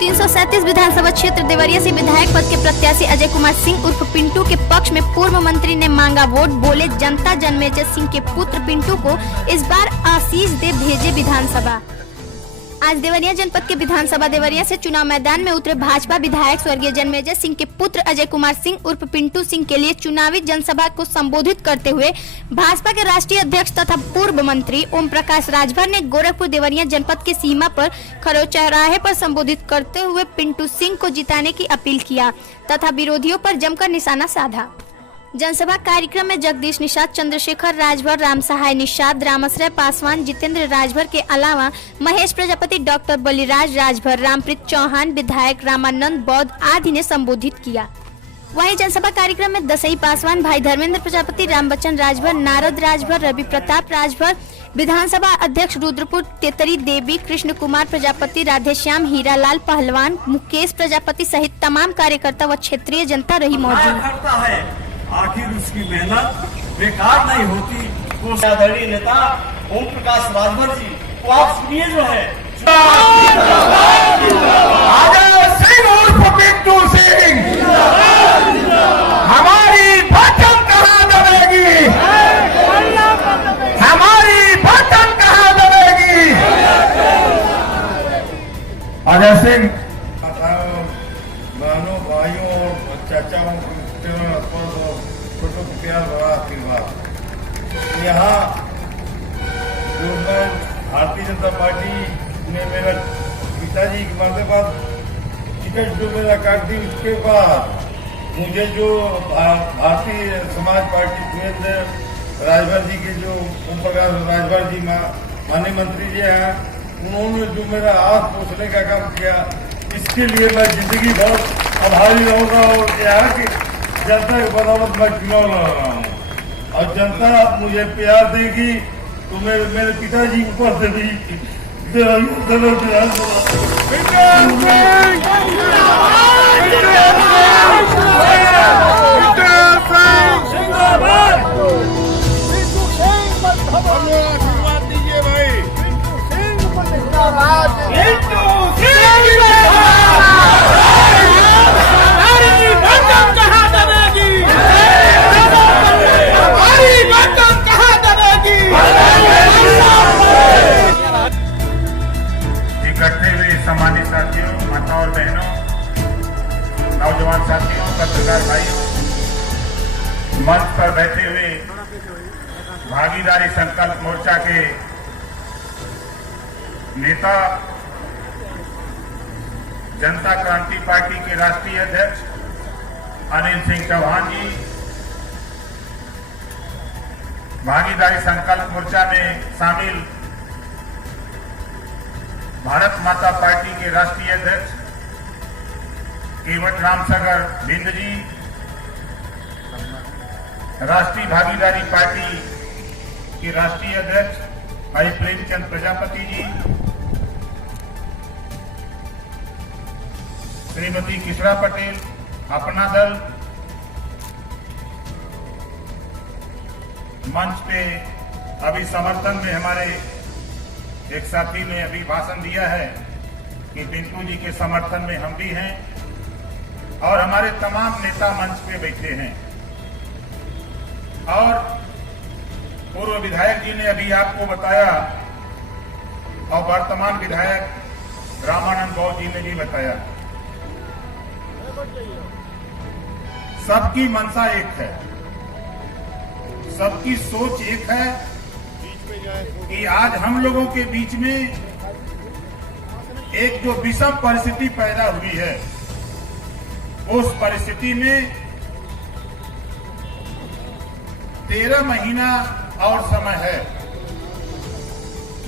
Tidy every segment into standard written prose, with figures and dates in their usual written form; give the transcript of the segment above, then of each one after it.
337 विधानसभा क्षेत्र देवरिया से विधायक पद के प्रत्याशी अजय कुमार सिंह उर्फ पिंटू के पक्ष में पूर्व मंत्री ने मांगा वोट। बोले, जनता जन्मेजय सिंह के पुत्र पिंटू को इस बार आशीष दे भेजे विधानसभा। आज देवरिया जनपद के विधानसभा देवरिया से चुनाव मैदान में उतरे भाजपा विधायक स्वर्गीय जन्मेजय सिंह के पुत्र अजय कुमार सिंह उर्फ पिंटू सिंह के लिए चुनावी जनसभा को संबोधित करते हुए भाजपा के राष्ट्रीय अध्यक्ष तथा पूर्व मंत्री ओम प्रकाश राजभर ने गोरखपुर देवरिया जनपद की सीमा पर खड़े चौराहे पर संबोधित करते हुए पिंटू सिंह को जिताने की अपील किया तथा विरोधियों पर जमकर निशाना साधा। जनसभा कार्यक्रम में जगदीश निषाद, चंद्रशेखर राजभर, राम सहाय निषाद, रामाश्रय पासवान, जितेंद्र राजभर के अलावा महेश प्रजापति, डॉक्टर बलिराज राजभर, रामप्रीत चौहान, विधायक रामानंद बौद्ध आदि ने संबोधित किया। वहीं जनसभा कार्यक्रम में दसई पासवान, भाई धर्मेंद्र प्रजापति, रामबच्चन राजभर, नारद राजभर, रवि प्रताप राजभर, विधानसभा अध्यक्ष रुद्रपुर तेतरी देवी, कृष्ण कुमार प्रजापति, राधेश्याम, हीरालाल पहलवान, मुकेश प्रजापति सहित तमाम कार्यकर्ता व क्षेत्रीय जनता रही मौजूद। आखिर उसकी मेहनत बेकार नहीं होती। वो आदरणीय नेता ओम प्रकाश राजभर जी को आप सुनिए जो है अजय सिंह उर्फ पिंटू सिंह, हमारी बटन कहाँ दबेगी, हमारी बटन कहाँ दबेगी। अजय सिंह बहनों, भाइयों और चाचाओं छोटों को प्यार भरा आशीर्वाद। यहाँ जो मैं भारतीय जनता पार्टी ने मेरा पिताजी के मरने बाद टिकट जो मेरा काट दी, उसके बाद मुझे जो भारतीय समाज पार्टी सुरेंद्र राजभर जी के जो ओम प्रकाश राजभर जी माननीय मंत्री जी हैं, उन्होंने जो मेरा आस पोसने का काम किया, इसके लिए मैं जिंदगी भर आभारी रहूंगा। और यहाँ की जनता की बदौलत मैं चुनाव लड़ रहा हूँ और जनता मुझे प्यार देगी तो मेरे पिताजी ऊपर से भी आशीर्वाद दीजिए भाई। इकट्ठे हुए सम्मानित साथियों, माता और बहनों, नौजवान साथियों, पत्रकार भाइयों, मंच पर बैठे हुए भागीदारी संकल्प मोर्चा के नेता, जनता क्रांति पार्टी के राष्ट्रीय अध्यक्ष अनिल सिंह चौहान जी, भागीदारी संकल्प मोर्चा में शामिल भारत माता पार्टी के राष्ट्रीय अध्यक्ष केवट रामसागर बिंद जी, राष्ट्रीय भागीदारी पार्टी के राष्ट्रीय अध्यक्ष भाई प्रेमचंद प्रजापति जी, श्रीमती किशोरा पटेल, अपना दल, मंच पे अभी समर्थन में हमारे एक साथी ने अभी भाषण दिया है कि पिंटू जी के समर्थन में हम भी हैं और हमारे तमाम नेता मंच पे बैठे हैं। और पूर्व विधायक जी ने अभी आपको बताया और वर्तमान विधायक रामानंद बौद्ध जी ने भी बताया, सबकी मंशा एक है, सबकी सोच एक है कि आज हम लोगों के बीच में एक जो विषम परिस्थिति पैदा हुई है, उस परिस्थिति में 13 महीना और समय है।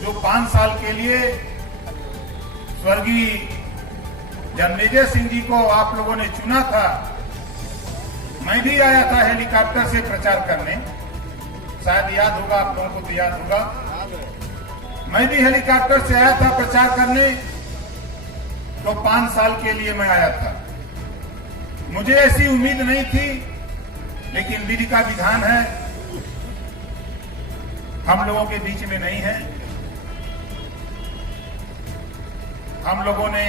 जो 5 साल के लिए स्वर्गीय जन्मेजय सिंह जी को आप लोगों ने चुना था, मैं भी आया था हेलीकॉप्टर से प्रचार करने, शायद याद होगा आप लोगों को, तो याद होगा, मैं भी हेलीकॉप्टर से आया था प्रचार करने। तो 5 साल के लिए मैं आया था, मुझे ऐसी उम्मीद नहीं थी, लेकिन विधि का विधान है, हम लोगों के बीच में नहीं है। हम लोगों ने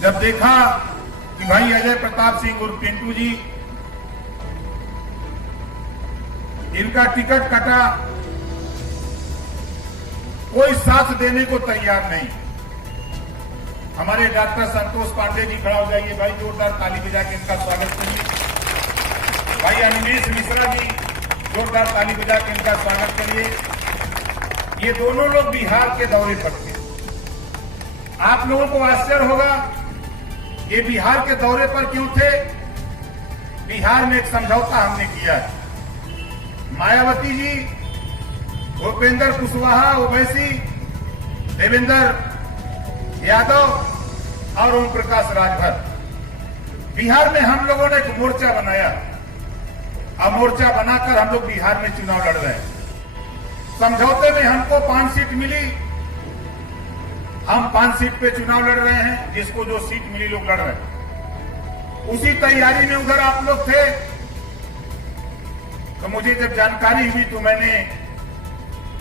जब देखा कि भाई अजय प्रताप सिंह उर्फ पिंटू जी, इनका टिकट कटा, कोई साथ देने को तैयार नहीं। हमारे डॉक्टर संतोष पांडे जी खड़ा हो जाइए भाई, जोरदार ताली बजा के इनका स्वागत करिए। भाई अनिमेश मिश्रा जी, जोरदार ताली बजा के इनका स्वागत करिए। ये दोनों लोग बिहार के दौरे पर थे। आप लोगों को आश्चर्य होगा ये बिहार के दौरे पर क्यों थे। बिहार में एक समझौता हमने किया है। मायावती जी, भूपेंद्र कुशवाहा, ओवैसी, देवेंद्र यादव और ओम प्रकाश राजभर, बिहार में हम लोगों ने एक मोर्चा बनाया। अब मोर्चा बनाकर हम लोग बिहार में चुनाव लड़ रहे हैं। समझौते में हमको 5 सीट मिली, हम 5 सीट पे चुनाव लड़ रहे हैं। जिसको जो सीट मिली लोग लड़ रहे हैं। उसी तैयारी में उधर आप लोग थे। तो मुझे जब जानकारी हुई तो मैंने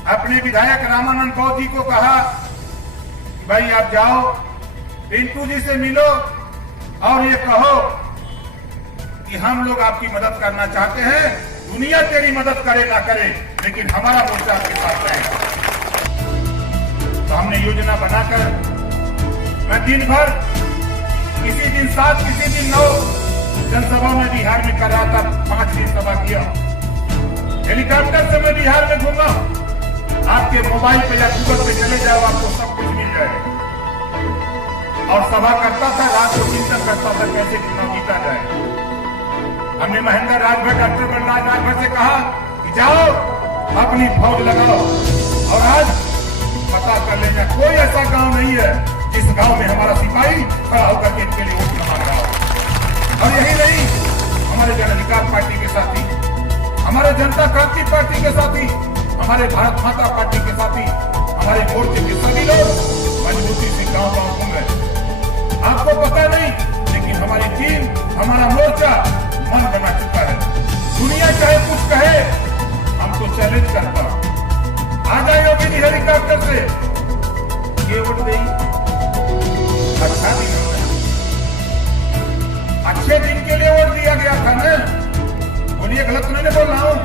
अपने विधायक रामानंद पौ जी को कहा कि भाई आप जाओ, पिंटू जी से मिलो और ये कहो कि हम लोग आपकी मदद करना चाहते हैं। दुनिया तेरी मदद करे ना करे, लेकिन हमारा मोर्चा आपके साथ रहेगा। तो हमने योजना बनाकर मैं दिन भर, किसी दिन 7, किसी दिन 9 जनसभा में बिहार में कर रहा था। 5 दिन सभा किया। हेलीकॉप्टर से मैं बिहार में घूमा। आपके मोबाइल पे या गूगल पे चले जाओ, आपको सब कुछ मिल जाएगा। और सभा करता था, रात को चिंतन करता था कैसे चुनाव जीता जाए। हमने महेंद्र राजभर, डॉक्टर बलराज राजभर से कहा कि जाओ अपनी फौज लगाओ और आज पता कर लेना कोई ऐसा गांव नहीं है जिस गांव में हमारा सिपाही खड़ा होकर के इनके लिए वोट मांग रहा हो। और यही नहीं, हमारे जन अधिकार पार्टी के साथी, हमारे जनता क्रांति पार्टी के साथी, हमारे भारत माता पार्टी के साथी, हमारे मोर्चे के सभी लोग मजबूती से गांव-गांव घूम रहे। आपको पता नहीं, लेकिन हमारी टीम, हमारा मोर्चा मन बना चुका है। दुनिया चाहे कुछ कहे, हम तो चैलेंज करता। आ जाए योगी जी हेलीकॉप्टर से, ये वोट देगी। अच्छा दिन है, अच्छे दिन के लिए वोट दिया गया था ना। बोलिए, गलत मैंने बोल रहा हूं।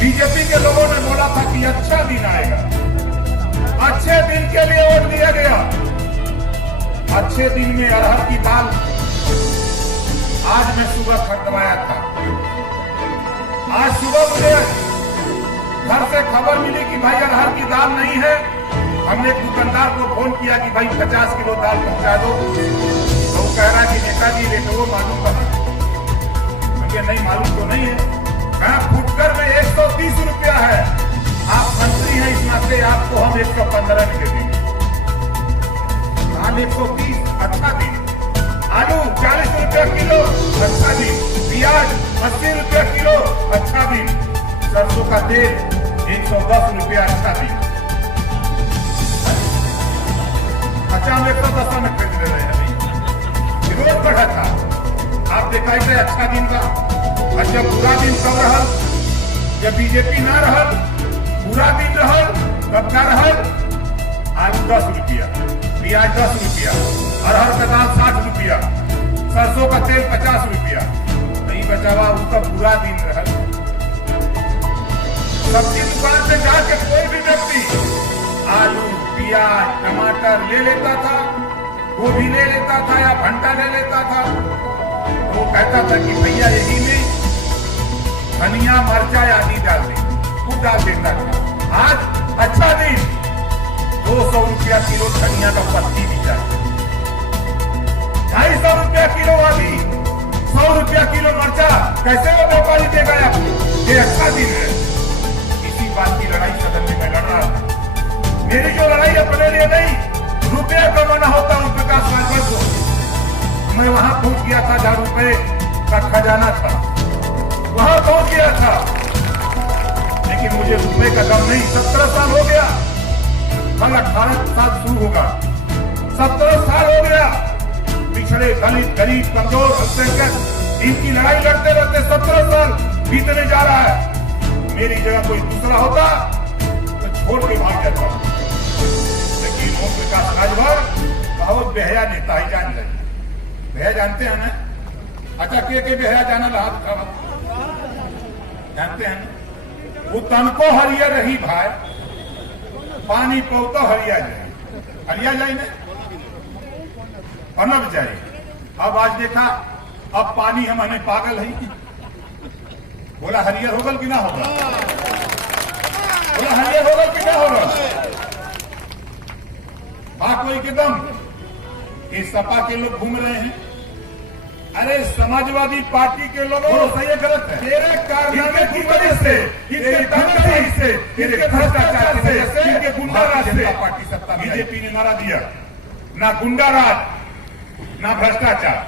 बीजेपी के लोगों ने बोला था कि अच्छा दिन आएगा। अच्छे दिन के लिए वोट दिया गया। अच्छे दिन में अरहर की दाल आज मैं सुबह खरीदवाया था। आज सुबह मुझे घर से खबर मिली कि भाई अरहर की दाल नहीं है। हमने एक दुकानदार को फोन किया कि भाई 50 किलो दाल पहुंचा दो। तो वो कह रहा कि नेताजी रेट वो मालूम बना। मुझे नहीं मालूम तो नहीं है। कहा फुटकर में 130 रुपया है। आप मंत्री हैं, इस नाते आपको हम 115 में दे देंगे। दाल 130, अच्छा दिन। आलू 40 रुपया किलो, अच्छा दिन। प्याज 80 रुपया किलो, अच्छा दिन। सरसों का तेल 110 रुपया, अच्छा दिन। अच्छा, हम 110 में खरीद रहे हैं। विरोध बढ़ा था, आप देखा इसे अच्छा दिन का। और जब बुरा दिन कब रहा, जब बीजेपी ना रहा, बुरा दिन रहा, तब क्या रहा? आलू 10 रुपया, प्याज 10 रुपया, अरहर का दाल 60 रुपया, सरसों का तेल 50 रुपया। नहीं बचावा, उसका बुरा दिन रहा। सब्जी दुकान से जाके कोई भी व्यक्ति आलू, प्याज, टमाटर ले लेता था, गोभी ले लेता था या भंटा ले लेता था। वो कहता था कि भैया यही में धनिया, मरचा आदि डाल दे, वो डाल देता था। आज अच्छा दिन, 200 रुपया किलो धनिया का पत्ती भी जाए, 250 रुपया किलो वाली, 100 रुपया किलो मरचा। कैसे वो व्यापारी देगा आपको? ये अच्छा दिन है। इसी बात की लड़ाई सदन में मैं लड़ रहा था। मेरी जो लड़ाई अपने लिए नहीं, रुपया कमाना होता ओम प्रकाश राजभर को। मैं वहां पहुंच गया था जहां रुपए का खजाना था, वहां पहुंच गया था। लेकिन मुझे रुपए का दम नहीं। 17 साल हो गया, कल 18 साल शुरू होगा। 17 साल हो गया। पिछड़े, दलित, गरीब, कमजोर, अल्पसंख्यक, इनकी लड़ाई लड़ते लड़ते 17 साल बीतने जा रहा है। मेरी जगह कोई दूसरा होता तो छोड़ के भाग जाता। लेकिन ओम प्रकाश राजभर बहुत बेहया नेता ही जान भैया जानते हैं ना? अच्छा के भैया जाना हाथ खड़ा जानते हैं ना? वो तनको हरिया रही भाई, पानी पौतो हरिया जाए ना अनब जाए। अब आज देखा, अब पानी हमने पागल है, बोला हरियर होगल कि ना होगा, बोला हरियर होगल कि ना होगा। बात कोई के दम ये सपा के लोग घूम रहे हैं, अरे समाजवादी पार्टी के लोगों सही है गलत है, तेरे कारनामे की वजह से, तेरे धमकी से, तेरे भ्रष्टाचार से, तेरे गुंडाराज से पार्टी सत्ता में बीजेपी ने नारा दिया, ना गुंडाराज ना भ्रष्टाचार।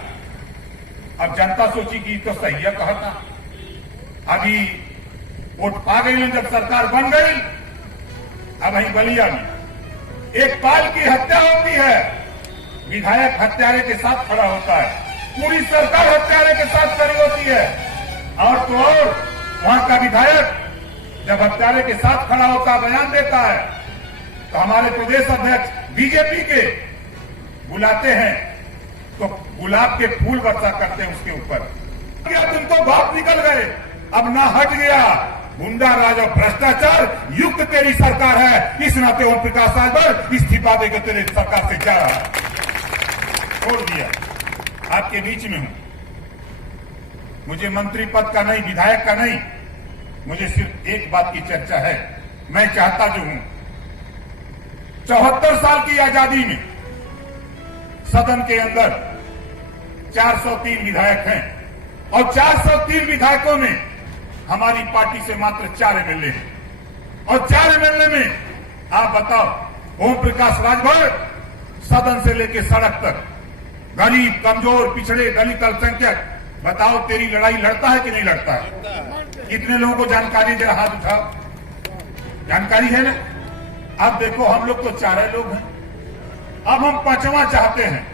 अब जनता सोची कि तो सही है कहा था, अभी वोट पा गई जब सरकार बन गई। अब वहीं बलिया में एक पाल की हत्या होती है, विधायक हत्यारे के साथ खड़ा होता है, पूरी सरकार हत्यारे के साथ खड़ी होती है। और तो और वहां का विधायक जब हत्यारे के साथ खड़ा होता बयान देता है तो हमारे प्रदेश अध्यक्ष बीजेपी के बुलाते हैं तो गुलाब के फूल वर्षा करते हैं उसके ऊपर। क्या तुम तो बाप निकल गए, अब ना हट गया गुंडा राज और भ्रष्टाचार युक्त तेरी सरकार है, इस नाते ओम प्रकाश राजभर इस्तीफा देकर तेरे सरकार से जा रहा है, छोड़ दिया। आपके बीच में हूं, मुझे मंत्री पद का नहीं, विधायक का नहीं, मुझे सिर्फ एक बात की चर्चा है। मैं चाहता जो हूं 74 साल की आजादी में सदन के अंदर 403 विधायक हैं और 403 विधायकों में हमारी पार्टी से मात्र 4 एमएलए हैं और 4 एमएलए में आप बताओ ओम प्रकाश राजभर सदन से लेकर सड़क तक गरीब, कमजोर, पिछड़े, दलित, अल्पसंख्यक, बताओ तेरी लड़ाई लड़ता है कि नहीं लड़ता है? कितने लोगों को जानकारी, जरा हाथ उठाओ, जानकारी है ना? अब देखो हम लोग तो 4 लोग हैं, अब हम 5वां चाहते हैं,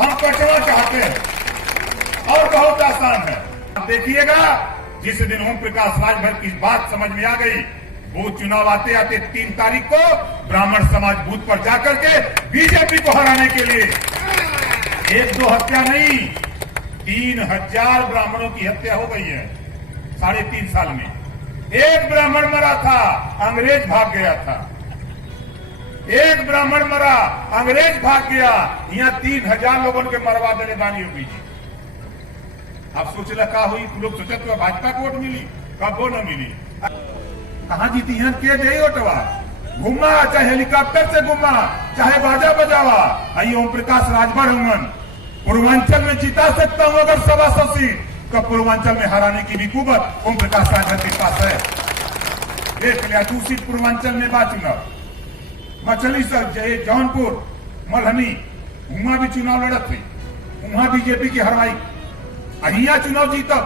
हम 5वां चाहते हैं और बहुत आसान है। अब देखिएगा जिस दिन ओम प्रकाश राजभर की बात समझ में आ गई, वो चुनाव आते आते 3 तारीख को ब्राह्मण समाज बूथ पर जाकर के बीजेपी को हराने के लिए 1-2 हत्या नहीं 3000 ब्राह्मणों की हत्या हो गई है 3.5 साल में। एक ब्राह्मण मरा था, अंग्रेज भाग गया था, एक ब्राह्मण मरा, अंग्रेज भाग गया, यहाँ 3000 लोगों के मरवा देने बानी होगी जी। आप सोच रहा का हुई, तुम लोग सोचते हो भाजपा को वोट मिली, कब वो न मिली, कहां जीती है के गई ओटवा, घुमा चाहे हेलीकॉप्टर से घुमा, चाहे बाजा बजावा, आई ओम प्रकाश राजभर हुमन पूर्वांचल में जिता सकता हूं अगर 125 सीट, तो पूर्वांचल में हराने की भी कुवत ओम प्रकाश राजभर के पास है। देख लिया 2 सीट पूर्वांचल में बा चुनाव, मछली सर जौनपुर, मलहनी, वहां भी चुनाव लड़त हुई, वहां बीजेपी की हरवाई, यहाँ चुनाव जीतब,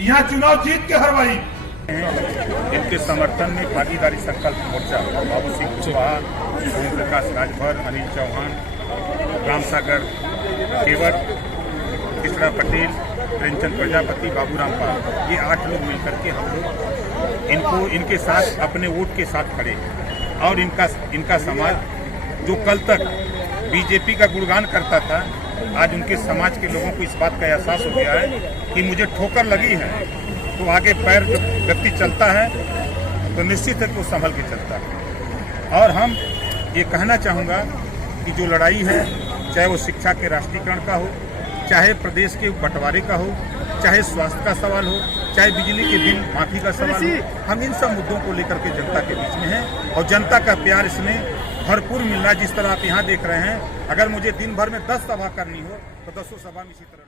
यहाँ चुनाव जीत के हरवाई। इनके समर्थन में भागीदारी संकल्प मोर्चा बाबू सिंह कुशवाहा, ओम प्रकाश राजभर, अनिल चौहान, रामसागर केवट, कृष्णा पटेल, प्रेमचंद प्रजापति, बाबूराम पाल, ये 8 लोग मिलकर के हम लोग इनको इनके साथ अपने वोट के साथ खड़े और इनका समाज जो कल तक बीजेपी का गुणगान करता था, आज उनके समाज के लोगों को इस बात का एहसास हो गया है कि मुझे ठोकर लगी है तो आगे पैर जब व्यक्ति चलता है तो निश्चित है कि वो संभल के चलता है। और हम ये कहना चाहूँगा कि जो लड़ाई है, चाहे वो शिक्षा के राष्ट्रीयकरण का हो, चाहे प्रदेश के बंटवारे का हो, चाहे स्वास्थ्य का सवाल हो, चाहे बिजली के बिल माफी का सवाल हो, हम इन सब मुद्दों को लेकर के जनता के बीच में हैं और जनता का प्यार इसमें भरपूर मिल रहा है। जिस तरह आप यहाँ देख रहे हैं, अगर मुझे दिन भर में 10 सभा करनी हो तो 10 सभा में इसी तरह